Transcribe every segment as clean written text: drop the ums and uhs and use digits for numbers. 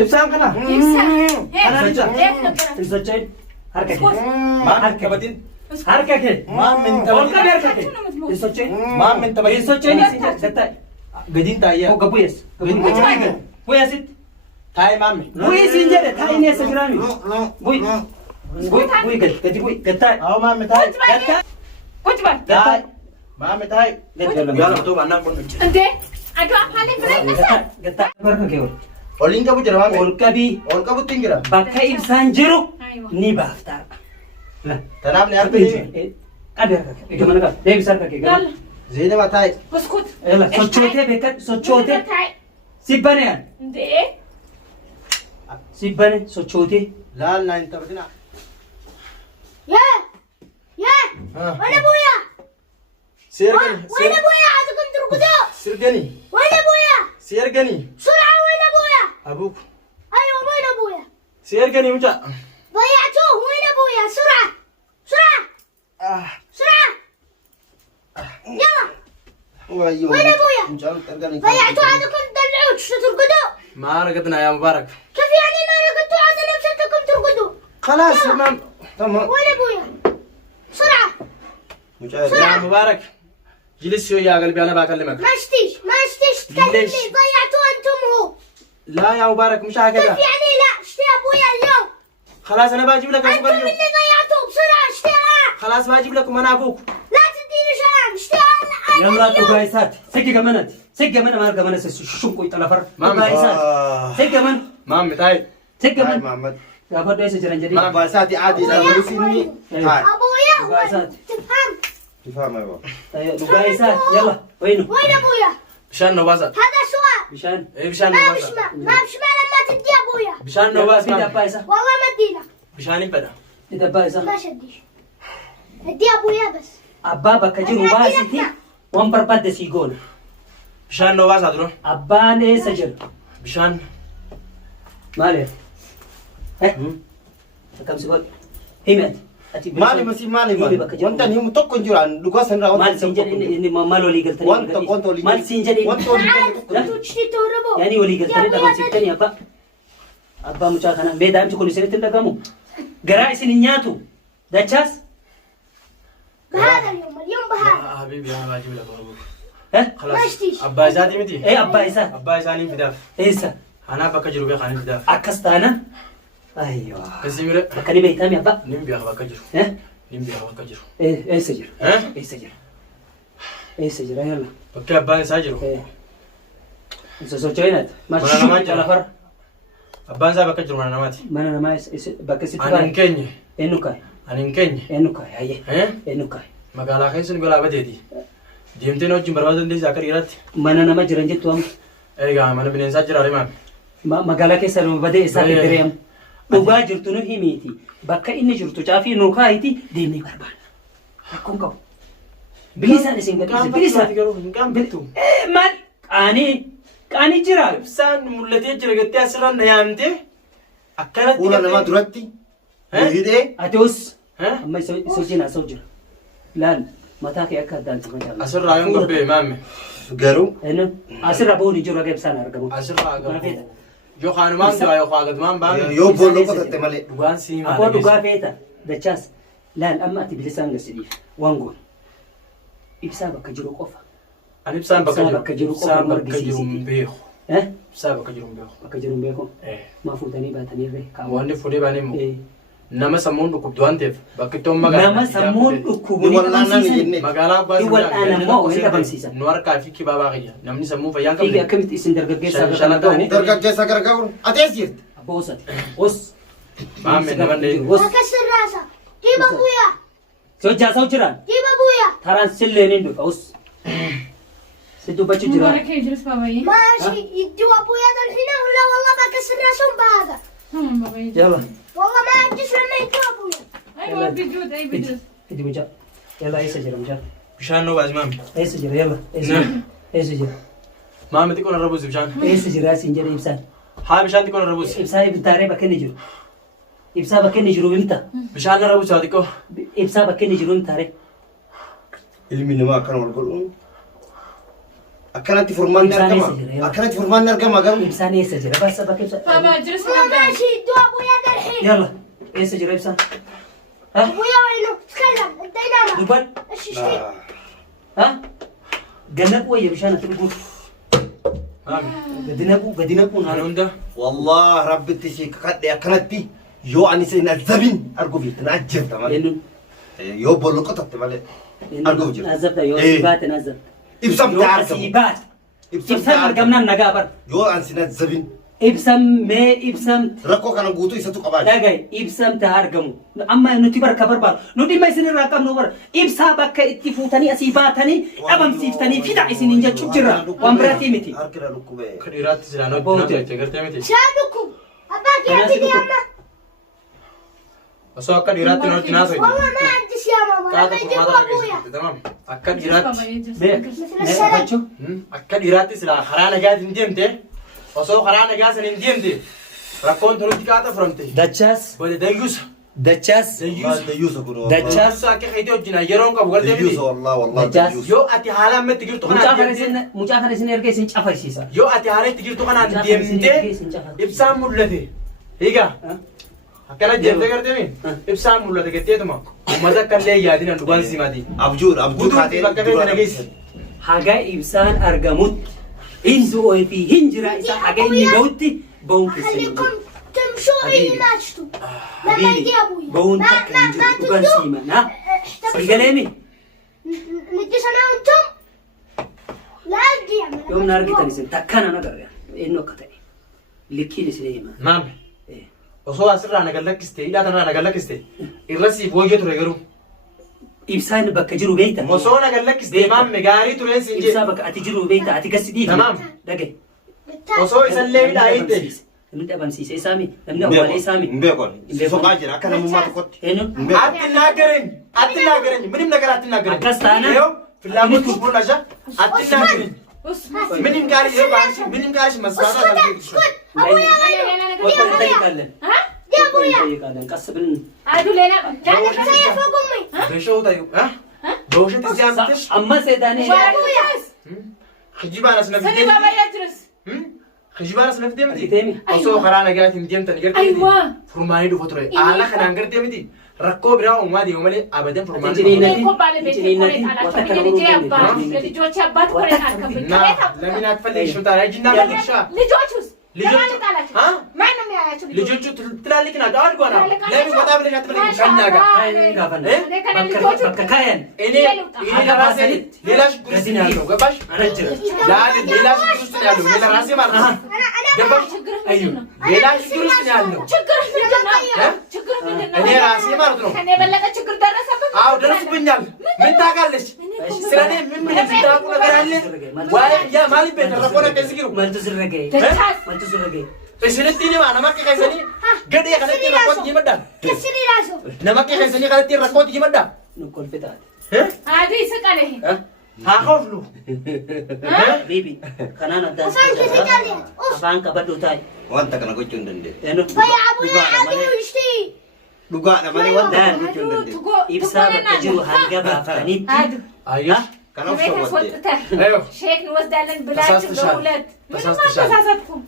إبسام كنا أنا رجع إبسام حركة ما حركة بدين حركة ما من والله تبدين حركة إبسام ما من تبدين إبسام ستة قدين تايا هو قبويس قبويس ست تاي مامي بوي سينجر تاي ناس جرامي بوي بوي بوي قد بوي قد أو مامي تاي كنت بقى تاي مامي تاي يلا تو أنا كون انت ادو افالي فريق بس قد بركة كيور أولين كابو جرا مامي والكبي أول كابو تينجرا بكا إبسان جرو ايوه ني بافتار لا تنام نيارتني أبي أركك إيه كمان كذا ده بيسار كذا يلا زينة ما تاي اسكت يلا سوتشوته بكت سوتشوته سيبانه انت سيبانه سوتشوته لا لا أنت بدين يا وين ابويا؟ سيرجني وين ابويا؟ عايزكم ترقدوا. سيرجني وين ابويا؟ سيرجني بسرعة وين ابويا؟ أبوك ايوه وين ابويا؟ سيرجني مجا ضيعتوه وين ابويا؟ بسرعة بسرعة يلا أيوه وين أبويا؟ مجال ترجعني ضيعتوه عايزكم تدلعوا شو ترقدوا؟ ما رقدنا يا مبارك كيف يعني ما رقدتوا عايز نفسكم ترقدوا؟ خلاص تمام تمام وين ابويا؟ بسرعة يا مبارك جلس شوي يا قلبي أنا بكلمك ما اشتيش تكلمني ليش؟ ضيعتوه انتم هو. لا يا مبارك مش كيف هكذا يعني لا؟ اشتي ابويا اليوم. خلاص أنا بجيب لك أبوك انتم اليوم اللي ضيعتوه بسرعة اشتيها. خلاص بجيب لكم أنا أبوك لا تديني سلام اشتيها يلا تقايسات سكي كمان سكي كمان ما كمان شو كوي تلافر تقايسات سكي كمان مامي تاي سكي تاي كمان محمد يا فرد ايش جران جديد أنا بساتي عادي لا بلسيني تاي ابويا تقايسات تفهم. تفهم يا بابا تقايسات يلا وينه وين ابويا؟ بشان نوازة هذا سؤال. مشان إيه بشان ما نوازة بشمع لما تدي ابويا. بشان يلا نوازة في مامي. دبايسة والله ما ادي لك. بشان يبدا في دبايسة ما شديش. ادي ابويا بس. أبا بكجير وباسيتي وان برباد سيقول بشان نوازة درو أبا نه سجل بشان ماله كم سيقول همت مالي مسي مالي مالي وانت نيوم تكون جران لقوا سنرا مال سينجر إني مال ولي قلت وانت مال سينجر تعال تشتي تهربوا. يعني ولي قلت لي دابا سيكتني أبا أبا مشاكنا بيدام تكون سنة تندقمو قراء سنينياتو داتشاس بهذا اليوم بهذا. حبيبي أنا بجيب لك أبوك ها ما خلاص اشتيش. أبا زادي متي إيه أبا إيسا أبا زاني فداف إيسا أنا بكجرو بيا خاني فداف أكستانا أيوة كسيمرة بكني بيتامي أبا نيم بيا بكجرو ها نيم بيا بكجرو إيه سجل ها إيه سجل إيه سجل يلا بكي أبا ساجرو إيه سوتشوينات ما ولا تشوف ما على جرى. فر أبا زا بكجرو أنا نماتي ما أنا ما بكسي أنا تبارك إنكني إنه كاي أنا إنكني إنه كاي هاي ها إنه كاي مقالة خيسن قولا بديتي ديمتين وجه بربادن دي زاكر يرات ما أنا ما جرنجت توم إيه أنا بنين ساجر على مام ما قال لك سلام بدأ إسحاق إيه. دريم وباجر تنو هميتي بكا إني جرتو شافي نوكايتي ديني بربان أكون كم بليسان سينجر بليسان كم بتو إيه مال أني جرا سان مولتي جرجتي أسرع نيامتي أكلت Fuula namaa duratti Eh? hidhee أتوس ها أما سوجينا سوجر لا متاكي أكاد دان تمام أسرع يوم قبل مامي garuu إنه أسرع بوني جرا جيب سنة أرجعوا أسرع ما في قبل جو خان مان دوا يو خاقد مان بامي yoo boolloo qotatte malee دوان سيما أقول لك فيتا ده تشاس لا أما أتي بلسان قصدي وانقول إبسابك جرو قفا أنا بسان بسان بكجرو قفا بسان مرقسي بكجرو سيتي. بيخو ها بسان بكجرو بيخو بكجرو بيكم إيه ما فوتني باتني ري واني فودي باني مو إيه nama sammuun dhukkubduwaan ta'eef bakki itti homma nama sammuun dhukkubuu ni Wallaalaan dhabamsiisan jenne. magaalaa abbaa Iwal aanan moo ni dhabamsiisan. nu harkaa fi kibaabaa kiyya namni sammuu fayyaan fiigi qabne akkamitti isin dargaggeessaa Shan- kana shan- ta'u dargaggeessa gargaaruun atees jirti. abbaa osati os Maame nama ne os Akasir rasa. Jiba buya. sojjaa sau jiran Jiba buya. taraan silleen hin dhufa os si dubbachuu jira مبارك يجلس بابايي ماشي يدوا ابويا الحين ولا والله بكسر راسهم بهذا. هم بابايي yalla والله ما اجلس لما يدوا ابويا. ايوه بيجود اي بيجلس idi mujaa yalla eessa jira mujaa bishaan nuu baasi maami eessa jira yalla eessa jira maami xiqqoon irra buusi bishaan eessa jira siin jedhe ibsaan haa bishaan xiqqoon irra buusi ibsaa ibtaaree bakka inni jiru ibsaa bakka inni jiru himta bishaan irra buusi haa xiqqoo ibsaa bakka inni jiru himtaaree Ilmi namaa akkana wal godhuun Akkanatti furmaanni argama. Akkanatti furmaanni argama garuu. إبسان إيش سجرة بس بك إبسان بابا اجلس والله ماشي دو ابويا ده الحين يلا إيش سجرة إبسان ها ابويا وينه تكلم انت نام دبل ايش اشتي ها جنب ويا بشان تقول قدناكو أنا نار عنده والله ربي تشيك قد أكنتي يو أني سينا الزبين أرجو في تناجم تمام لأنه يو بلقطة تمام أرجو جل نزبت يو إيه. سيبات نزبت إبسام يو تعرف سيبات إبسام إبسام تعرف أرقمنا نجابر يو أني سينا الزبين إبسام ما إبسام ركو كان قوتو يساتو قباج لا جاي إبسام تهارجمو أما إنه تبر كبر بار نودي ما يصير الرقم نور إبسام بك اتفوتني أسيباتني أبم سيفتني في دعي سنين جت شجرة وامبراتي متي أركنا لكوبة كديرات زلانو أبوه بنا تجرت متى شانكم اباك يا أنا بني سيبكم. اما أسوأ كديرات تنو تناسو والله ما عندش يا ماما كذا لما يجيبوا فرماتا ابويا كيس تمام أكد اجلس ديرات بابا اجلس بيه اجلس. ما بتشو أكد ديرات سلا خرانا جات نديمته أسوأ خرانا جات نديمته ركون تنو تكاتا فرمته دتشاس وده ديوس دتشاس ما ديوسا كنو دجاج. أسوأ كخيتو جنا يرون كابوغل ديوسا ديمتي والله والله دجاج. ديوسا يو أتي حالا متجر تكنا مجاهر سن إرجع سن شافي سيسا يو أتي حالا تجر تكنا ديمته إبسام مولده هيجا أكنا جنته كرتي مين إبسام مولده كتير تما وماذا كان ليه يادين أندوبان سيمادي أبجور بدو تبقى بين نجيس haga ibsaan argamutti inzu fi hinjira isa haga inni bawutti bawun خليكم keessanii تمشوا حبيبي. اللي ماتشتوا لما habibi يجي ابويا bawun ما takka ما hin ما jirtu dhugaan تدوا siiman ha sigaleemi نجلس انا وانتم لا ارجع من yoomna argitan isin takkana nagarra eenyu akka ta'e likkiin isin hima maame osoo asirraa nagallakiste hidhaatanirraa nagallakiste irrasii booyyee ture garuu ibsaan bakka jiru beeyta osoo nagallakiste maame gaarii tureen siin ibsaa jee bakka ati jiru beeyta ati gasidii Tamaam. dhage osoo isallee hidhaa hiite namni dhabamsiise isaami namni awwaalee isaami مبيكون سوقا جرا كان مو ما تقط eenyu አትናገረኝ ምንም ነገር አትናገረኝ አጋስ ታና? ይኸው ፍላጎት ቡናሻ አትናገረኝ اسكت ምንም ቃል ይባልሽ ምንም ቃልሽ መስማት አልፈልግሽ ابويا ቆይ እንጠይቃለን ها يا ቆይ ابويا እንጠይቃለን ቀስ ብለን عادوا لنا يعني خليه فوق امي በሸው ታዩ በውሸት እዚያ ምትሽ amma seetaane ابويا خجيبانا سني سنفدي بابا يجلس خجيبانا سنفدي متي deemi osoo karaa nagaatiin deemtan gartee ايوه furmaanii dhufa ture haala kanaan gartee miti rakkoo biraa uumaa deemu malee abadan furmaanii Injiniin- እኔ እኮ ባለቤቴ ኮሬት አላከብኝ የልጄ አባት የልጆቼ አባት ኮሬት አላከብኝ እና ለምን አትፈልግሽ ታዲያ ሂጂና ፈልግሻ ልጆቹስ ልጆቹ- ለማን ጣላቸው አ? ማንም ያያቸው ልጆቹ ትላልቅ ናቸው አድጓና ለምን ወጣ ብለሽ አትፈልግም ከእኛ ጋር bakka kaayan እኔ እኔ ለራሴ ሌላ ችግር ውስጥ ነው ያለው ገባሽ ላል ሌላ ችግር ውስጥ ነው ያለው ሌላ ራሴ ማለት ነው ገባሽ አዩ ሌላ ችግር ውስጥ ነው ያለው ችግር ምንድን ነው እ? ችግር ምንድን ነው እኔ ራሴ ማለት ነው ከኔ የበለጠ ችግር ደረሰበት አዎ ደረስብኛል ምን ታውቃለች ስለኔ ምን የምታውቁ ነገር አለ ወይ ያ ማለት በተረፈነ ከዚህ ግሩ maltu sirragee ደቻስ maltu sirragee እስልቲኒ ማናማከ ከሰኒ ገዴ ከነቲ ረኮት ይመዳ كسري راسه ነማከ ከሰኒ ከነቲ ረኮት ይመዳ nu kolfitaate አዱ ይስቃል ይሄ ሃኸፍሉ bibi kanaan addaan Afaan keessa jaalladha. afaan qabadhu taa'e وانت كان قلت عندي eenyu يا ابويا عادوا يشتي لقاء لما وانت كان قلت አዱ عندي ትጎ ibsaa bakka jiru hanga baaftanitti አዱ አያ كان ቤት افشل ودي አስወጥተህ አዮ ሼክ እንወስዳለን ብላችሁ ተሳስተሻል። በሁለት ምንም ተሳስተሻል። አልተሳሳትኩም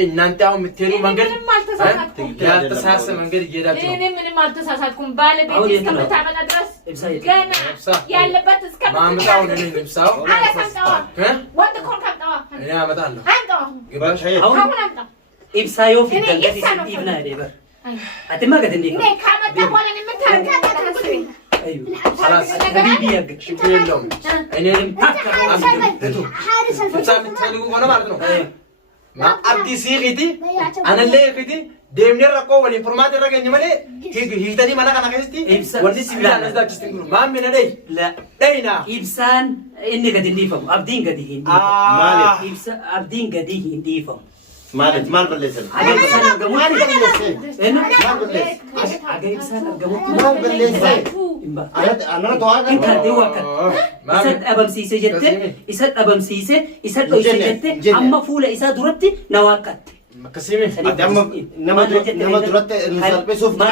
እናንተ አሁን የምትሄዱ እኔ መንገድ ምንም አልተሳሳትኩም ያልተሳሰ መንገድ እየሄዳችሁ እኔ ነው ምንም አልተሳሳትኩም ባለቤት አሁን የት ነው? እስከምታመጣ ድረስ ibsaa የት ገና ልብሳ ያለበት ማምጣው እስከምትመጣ እኔ ልብሳው አለ ታምጣዋ እ? ወንድ ኮን ታምጣዋ እኔ አመጣለሁ አምጣዋ ገባሽ አሁን አሁን አምጣ ibsaa yoo እኔ fiddan gadi ibsaa ነው sin dhiibnaa jedhee bar አይ ati maa gadi hin እኔ dhiifne ካመጣ በኋላ እኔ ምን ታረጋለህ ayyu خلاص habiibi yagga ችግር የለውም እኔንም እቱ حارس ልብሳ የምትፈልጉ ከሆነ ማለት ነው ayyu ማ አብዲ ሲቂቲ አነሌ ቂቲ deemnee rakkoo waliin furmaata irra geenye malee hiitanii mana kana keessatti Ibsa- wanti sibiilaan as daakistiin jiru maammi na dheey la dheeyna ibsaan inni gadi hin dhiifamu abdiin gadi hin dhiifamu Maaliif? ibsa abdiin gadi hin dhiifamu مالك مال بلسن haga ibsaan argamutti مال بلسن eenyu مال بلس haga ibsaan argamutti مال بلسن himba انا توقع Intaatee wakka isa dhabamsiise jette isa dhabamsiise isa dhoyse jette amma fuula isaa duratti na waaqqatte akkasiime أما نما درت نسالبي سوف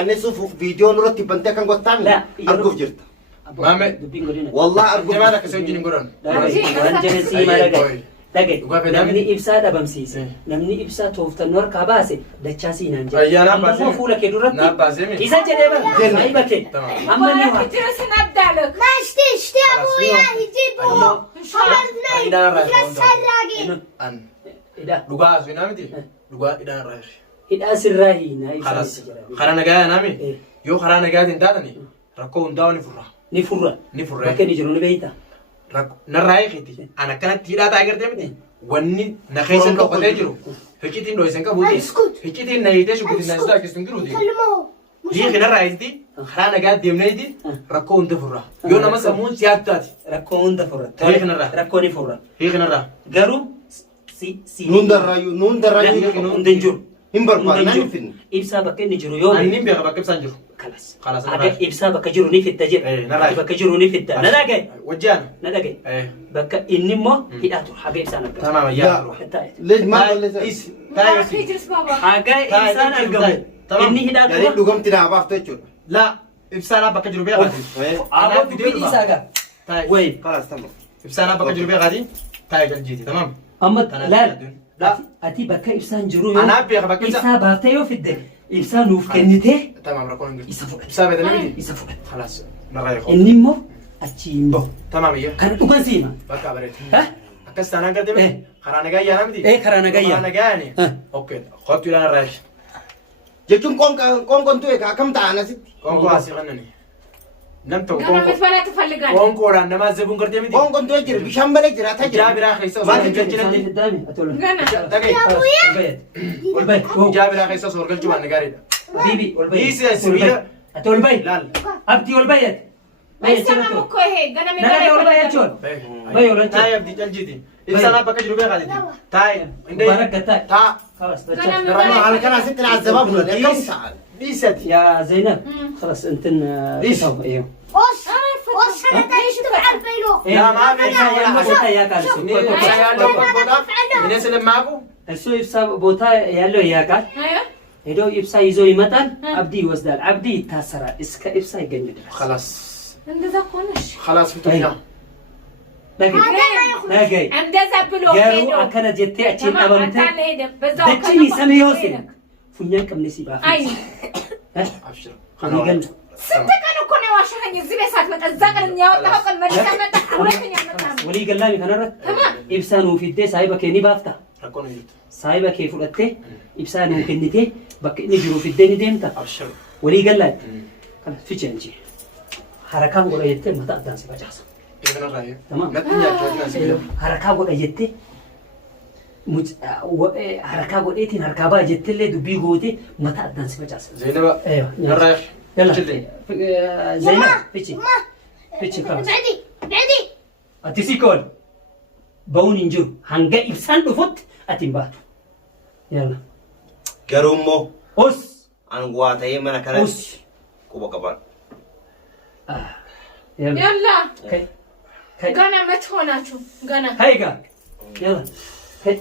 أنا سوف فيديو نورت بنتي كان قطان لا، أرجو جرت Maame. Dubbiin godina. والله أرجو Jamaa akka isa wajjin hin godhan. Waan jabeessii mala gahe. Dhagaye Dhugaa fedhaa namni miti. ibsaa dhabamsiise namni ibsaa tooftannoo harkaa baase dachaa siinaan jedhe. Ayyaanaan baasee Ammoo fuula kee duratti naaf baasee mi? isa jedhee bara saahiba kee amma ni waa. Jira sinabdaalak. ما اشتي ابويا يجيبوه حضرتنا يفلس الراجل An Hidhaa dhugaa asuu hinaa miti? Dhugaa hidhaan irraa hirri. hidhaa sirraa hiinaa ibsaa Karas itti jedhame. karaa nagaa naami Eh. yoo karaa nagaatiin taatani rakkoo hundaa ni furra. Ni furra. Ni furra. Bakka inni jiru ni beektaa. Narraa eegeeti. An akkanatti hidhaa taa'ee gartee miti. Wanni na keessa dhokatee jiru. Ficcitiin dho'isan qabuuti. Ficcitiin na hiitee shukutiin na isaa akkasiin jiruuti. كلمه Hiiki narraa eegiti. Karaa nagaa deemneeti rakkoo hunda furra. Yoo nama sammuun siyaatu taati. Rakkoo hunda furra. Hiiki narraa. Rakkoo ni furra. Hiiki narraa. Garuu si نون درايو نون درايو hundi hin jiru. هم بربان Hundi hin ناني jiru. فين Ibsaa bakka inni jiru yoo Ani beeka bakka ibsaan jiru. kalas. Kalas Akka narraa. ibsaa bakka jiru ni fitta jedha. narraa. Bakka jiru ni fitta. Na dhagaye. Wajjaan. Na dhagaye. Bakka inni immoo hidhaa tura. Haga ibsaan argamu. Tamaam ayyaa. ليش ما قلت Is taa'ee Fi jiris baba. Haga ibsaan argamu. Inni hidhaa يعني tura. دوغم تنا عباف تجور La ibsaanaa bakka jiru beekaati. Aboo dubbiin isaa gaa. Taa'ee. Wayi. خلاص تمام Ibsaanaa bakka jiru beekaati. Taa'ee galjiiti tamaam. Amma Tanaan laal. jedhuun. Ati bakka ibsaan jiru yoo Anaa beeka bakka ibsaa. ibsaa baaftee yoo fidde ibsaa nuuf kennitee Tamaam rakkoon hin jiru. isa fudhate. Ibsaa beekanii miti. Isa fudhate. Khalaas narraa eeguu. Inni immoo achi hin bahu. Tamaam ayyaa. Kana dhugan siima. Bakka bareedu. Ha? Akkas taanaan gartee miti. Karaa nagaa ayyaanaa miti. Karaa nagaa ayyaana. Karaa nagaa yaani. Okkee. Kottu ilaan irraa eegi. جتون كون توي كم تعال نسيت Qoonqoo asii qannani. Nam ta'u Gana qoonqoo. mitbala tufalligan. Qoonqoodhaan namaa zebuun gartee miti. كون توي جري بشام بلك جرا Ijaa تجرا biraa keessa osoo Maal hin jechuun galchinatti. Gana. Dhagaye. Ol bahi. Ijaa biraa keessa osoo galchuu waan gaariidha. Bibi ol bahi. Dhiisi sibiila. Ati ol bahi. Laal. Abdii ol bahi ati. Bahi Isa achirratti namu ol. ko he. Gana Nana ol bahi jechuun. Bahi ol jechuun. Taa'ee abdii caljiiti. Ibsaanaa bakka jiru beekaati. Taa'ee. Baraka ta'i. Taa. خلاص Gana بتشوف. mi رمى على bala. كنا ست العزباب ولا كم تعال Dhiisati. يا زينب خلاص انت ليش؟ ايوه وش وش انا تعيش تفعل بينه لا ما في يا موتا يا قال Bineensa lammaafu. እሱ ይብሳ ቦታ ያለው ያውቃል። Ayo. ሄዶ ይብሳ ይዞ ይመጣል። አብዲ ይወስዳል። አብዲ ይታሰራል። እስከ ይብሳ ይገኝ ድረስ خلاص. እንደዛ ከሆነሽ خلاص ፍቱኛ። ነገይ ነገይ እንደዛ ብሎ ገሩ ሄዶ አከነ ጀቴ አቺን አበምተ አታለ ሄደ በዛው ደቺኒ ሰሚዮስ ፉኛን ቀምነሲ ባፍ አይ አብሽር። ይገል ስንት ቀን እኮ ነው ዋሻኸኝ እዚህ ቤት ሳትመጣ እዛ ቀን ያወጣው ቀን መልሰህ መጣ ሁለተኛ መጣ ወሊ ገላሚ ከነረት ኢብሳኑ ፊቴ ሳይበ ከኒ ባፍታ Rakkoon hin jirtu. ሳይበ ከፉለቴ ኢብሳኑ ከኒቴ በከኒ ጅሩ ፊደኒ ደምታ Abshir. ወሊ ገላይ ፊቼ እንጂ ሐረካን ጎላ የተ መጣ ዳንስ ባጃስ Eegana raayee. Tamam. Natti nyaachuu ajjina sibiila. harakaa godha jettee harakaa godheetiin harkaa ba'a jettellee dubbii gootee mataa addaan si facaasa. Zainaba. Narraa eegi. Yalla. Chillee. Zainab fichi. Fichi kaas. بعدي بعدي Ati si kool. Ba'uun hin jiru. Hanga ibsaan dhufutti ati hin baatu. Yalla. قرومو Os. أنا قواتي من كنا Os. كوبا كبار Yalla. ያላ Kai. Kai. ገና መች ሆናችሁ ገና Hai gaa. Yalla. Kai.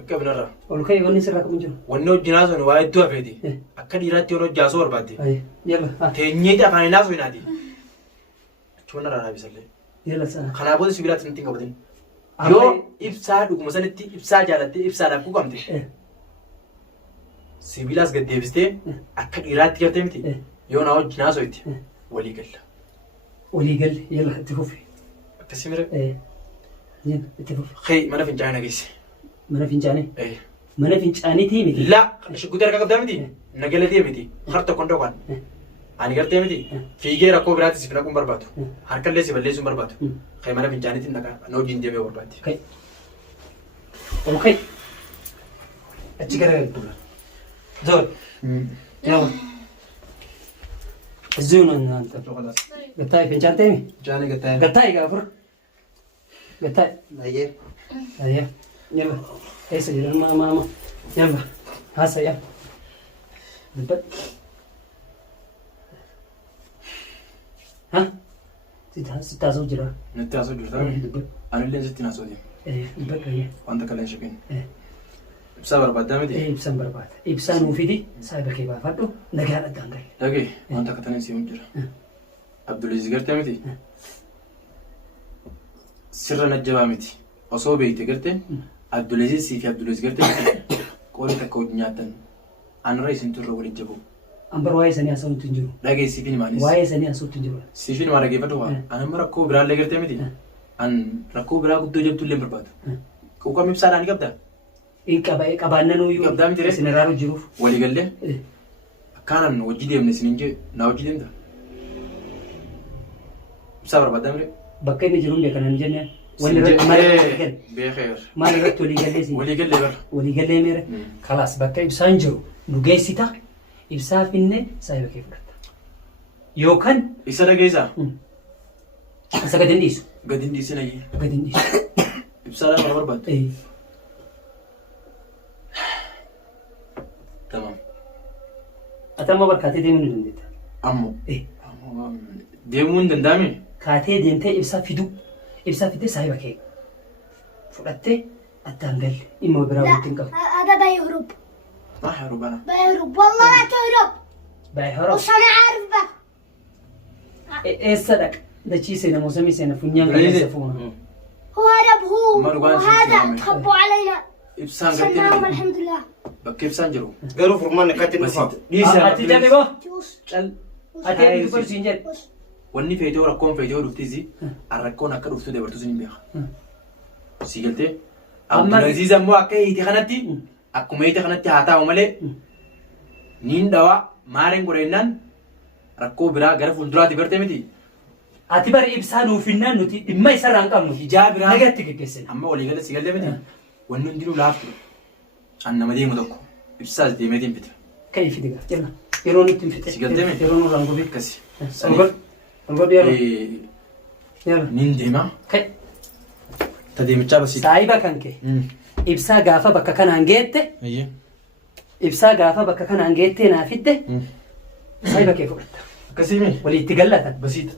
Akka binarraa. Ol kai wanni sirraa qabu hin jiru. Wanni hojjinaa sun waa hedduu hafeeti. Akka dhiiraatti yoo hojjaasoo barbaadde. Hai. Yalla. Teenyeeti afaan hinaa sun hinaati. Achuma narraa raabisallee. Yalla sana. Kanaa booda sibiilaatti hin qabatin. Amma- Yoo ibsaa dhuguma sanitti ibsaa jaalattee ibsaadhaaf quuqamte. Sibiilaas gad deebistee akka dhiiraatti gartee miti. Yoo na hojjinaa so'itti walii galla. Walii galli. Yalla itti fufi. Akkasii mire. Yalla itti fufi. Kee mana fincaanii nageesse. Mana fincaanii. Mana fincaaniitii miti. La shugguutii harka qabdaa miti. Nagalatee miti. Har tokko hin dhokwan. Ani gartee miti. Fiigee rakkoo biraatti si naquun barbaadu. Harkallee si balleessuun barbaadu. Kee mana fincaaniitiin naqa. Na wajjin deemee barbaadde. Kai. Ol kai. Achi gara gara. Zor. Yawa. Eziyu nan nanta. Gatai fincaan mi? Fincaanii gattaa'e. Gatai gafur. Gatai. أيه Ayya. Yalla. Eessa jira mama. Yalla. Hasa ya. Dubbat. Ha? Sita zo jira. Natti haasoo jirta. Dubbat. Anillee sitti haasoo deema. Dubbat ayya. Wanta kala hin shaqin. Ibsaa barbaaddaa miti. Ibsan barbaada. Ibsaan nuu fidi saayiba kee baafadhu nagaan addaan gahe. Dhagee wanta akka taneen si'uun jira. Abdulaziz gartee miti. Sirra najjabaa miti. Osoo beekte gartee Abdulaziz fi Abdulaziz gartee qorii takka wajjin nyaatan. Anarra isin turre waliin jabu. Ambar waa'ee sanii haasawuutu hin jiru. Dhagee siifin maanis. Waa'ee sanii haasawuutu hin jiru. Siifin maa dhageeffatu waa. Anamma rakkoo biraallee gartee miti. An rakkoo biraa guddoo jabdullee hin barbaadu. Quuqama ibsaadhaan ni qabdaa? Qabaannan uyyuu Qabdaa miti isin irraa jiruuf. waliigallee akkaanan hojii deemne isiniin jee naa hojii deemta. Ibsaa barbaaddaa mire? Bakka inni jiru beekan hin jenneen. Siin Waliigallee beekeer. maal irratti waliigallee siin? Waliigallee bara. Waliigallee meera. Kalaas bakka ibsaan jiru nu geessita. Ibsaa finne saayiba kee fudhatta. Yookaan Isa dhageessaa? isa gadi hin dhiisu. Gadi hin dhiisin ayyee. Gadi hin dhiisu. Ibsaadhaan mana barbaaddu? Eh, Tamam. ati amma barkaatee deemuu ni dandeetta. Ammoo. Eh, Deemuu hin danda'amee? kaatee deemtee ibsaa fiduu. Ibsaa fidee saayiba kee fudhattee addaan galle dhimma biraa walitti hin qabu. هذا بيهرب Maa heeruu bana. بيهرب والله لا تهرب Baay'ee hora. وش انا عارف بك Eessa dhaqa? Dachii seena moosamii seena funyaan Reeze. qilleessa fuuna. هو هرب هو ما نبغى نشوف وهذا يعني. تخبوا علينا Ibsaan وصلناهم gartee الحمد لله bakka ibsaan jiru. Garuu furmaanni akkatti dhufa. Ati jabe boo? جوس Cal. Ati eenyu dubbalu siin jedhe? وش Wanni feetee rakkoon feetee dhuftisi rakkoon akka dhuftu dabartu sin beeka. Si galtee Amma- Abdulaziz ammoo akka hiite kanatti akkuma hiite kanatti haa taa'u malee niin dhawaa maareen godhennaan rakkoo biraa gara fuulduraatti bartee miti. Ati bara ibsaa nuufinnaan nuti dhimma isarraa hin qabnu. Ijaa biraa Nagatti geggeessina. amma walii gala si galtee miti. Wanni hundinuu laaftu an nama deemu tokko ibsaas deemeetiin fite. Ka'ii fide gaaf jenna. Yeroo nutti hin fixe. Si galtee mee? Yeroo nurraan gubee. Akkasi. Olgodhu yeroo. Yeroo. Niin deemaa Ka'e. ta deemichaa basiidha. Saayiba kan kee. Ibsaa gaafa bakka kanaan geette. Ayyee. Ibsaa gaafa bakka kanaan geettee naa fidde. Saayiba kee fudhatta. Akkasii mee? Walii itti gallatan. Basiidha.